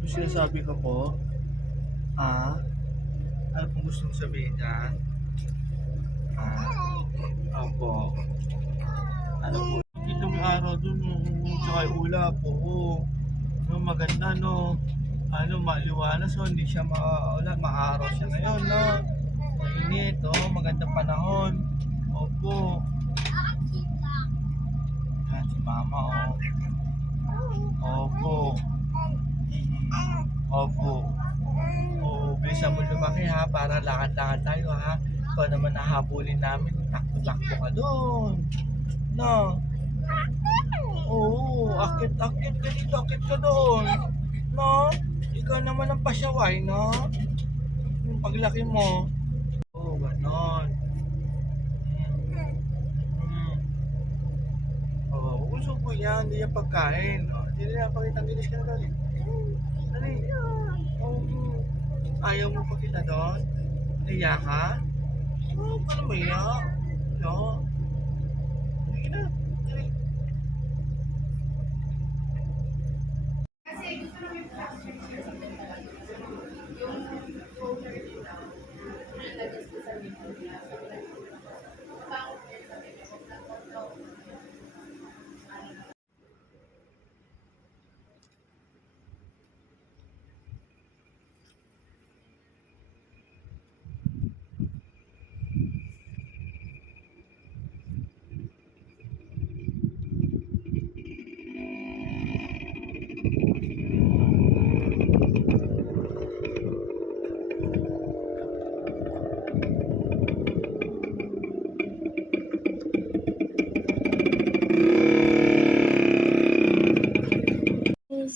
Yung sinasabi ko po, ah, ano pong gusto mong sabihin niyan? Opo. Ano po? Dito may araw dun, tsaka yung ulap, oo. No, maganda, no? Ano, maliwanag, so hindi siya maulan, maaraw siya ngayon, no? Mainit, oh, magandang panahon. Opo. Yan, si mama, oh. Opo. Opo. Oo, bilisan mo lumaki ha, para lakad-lakad tayo ha. Ikaw naman nahabulin namin, takbo-takbo ka doon. No? Oo, akit-akit ka dito, akit ka doon. No? Ikaw naman ang pasyaway, no? Yung paglaki mo. Oo, ganon. Hmm. Oo, uso po yan, hindi yan pagkain. No? Hindi na yan, pakitang ginis ka na doon. Dali. Oo. Ayaw mo pakita doon? Naiya ka? Oo, paano maiya? No? Sige na. Dali.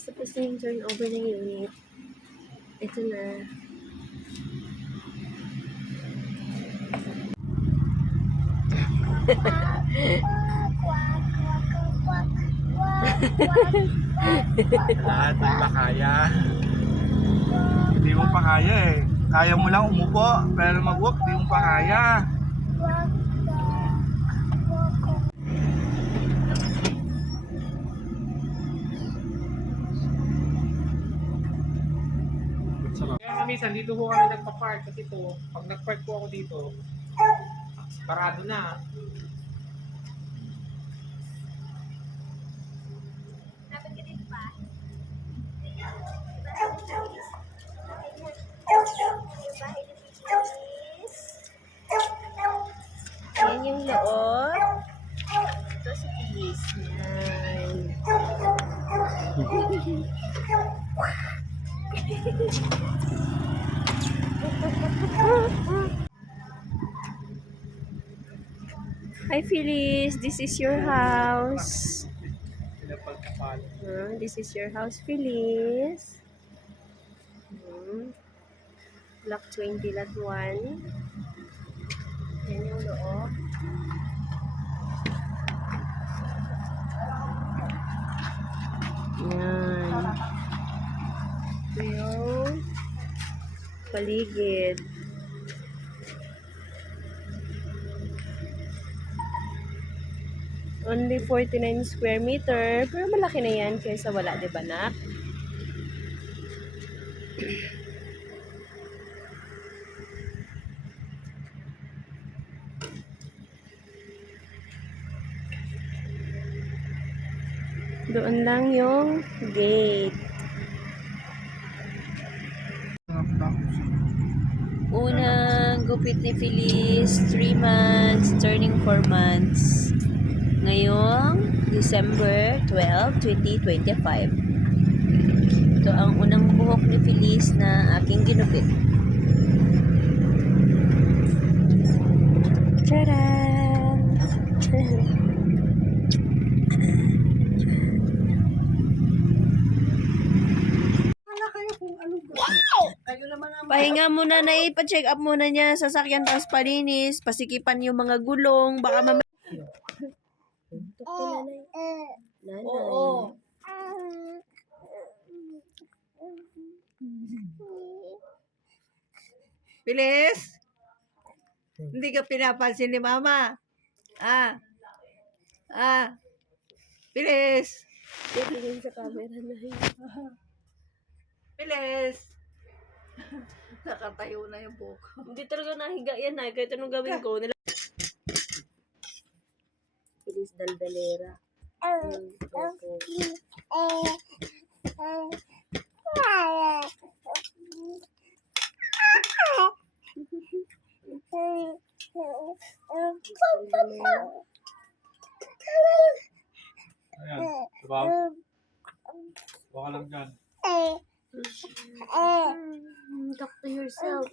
Tapos na yung turn over ng unit. Ito na. Lahat hindi pa kaya. Hindi mo pa kaya eh. Kaya mo lang umupo, pero mag-walk, hindi mo pa kaya. Kaya minsan dito ko kami nagpa-park kasi ito, pag nag-park po ako dito, parado na. Dapat ka dito pa. Ayan yung loob. Ito si Feliz. Yan. Hi Feliz, this is your house. This is your house, Feliz. Block 20, lot 1. Yan yung loob. Yan. Ito yung paligid. Only 49 square meter. Pero malaki na yan kaysa wala, di ba, nak? Doon lang yung gate. Unang gupit ni Feliz, 3 months, turning 4 months. Ngayong December 12, 2025. Ito ang unang buhok ni Feliz na aking ginupit. Tcharan! Pahinga muna na ipa-check up muna niya sa sasakyan tapos palinis, pasikipan yung mga gulong, baka mamaya. Nanay. Oo. Bilis! Hindi ka pinapansin ni Mama. Bilis! Titingin sa camera na yun. Bilis! Nakatayo na yung buhok. Hindi talaga nahiga yan na. Kahit anong gawin ko. Feliz Daldalera. Ayan, diba? Baka lang dyan. Talk to yourself.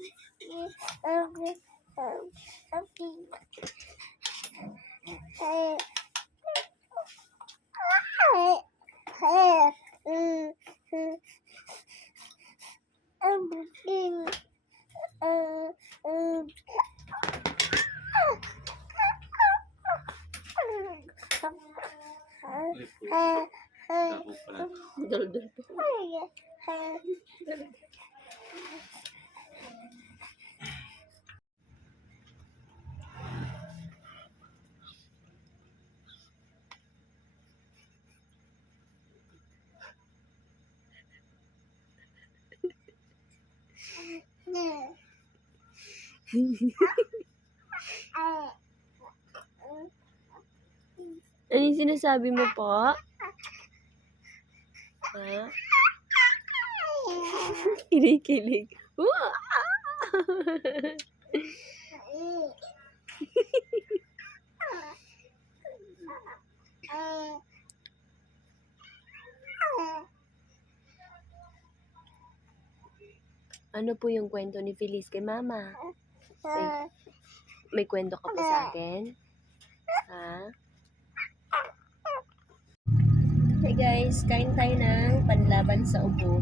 Daldal pa. Ano yung sinasabi mo po? Ha? Kinikilig. Ano po yung kwento ni Feliz kay Mama? May kwento ka pa sa akin? Ha? Hey guys, kain tayo ng panlaban sa ubo.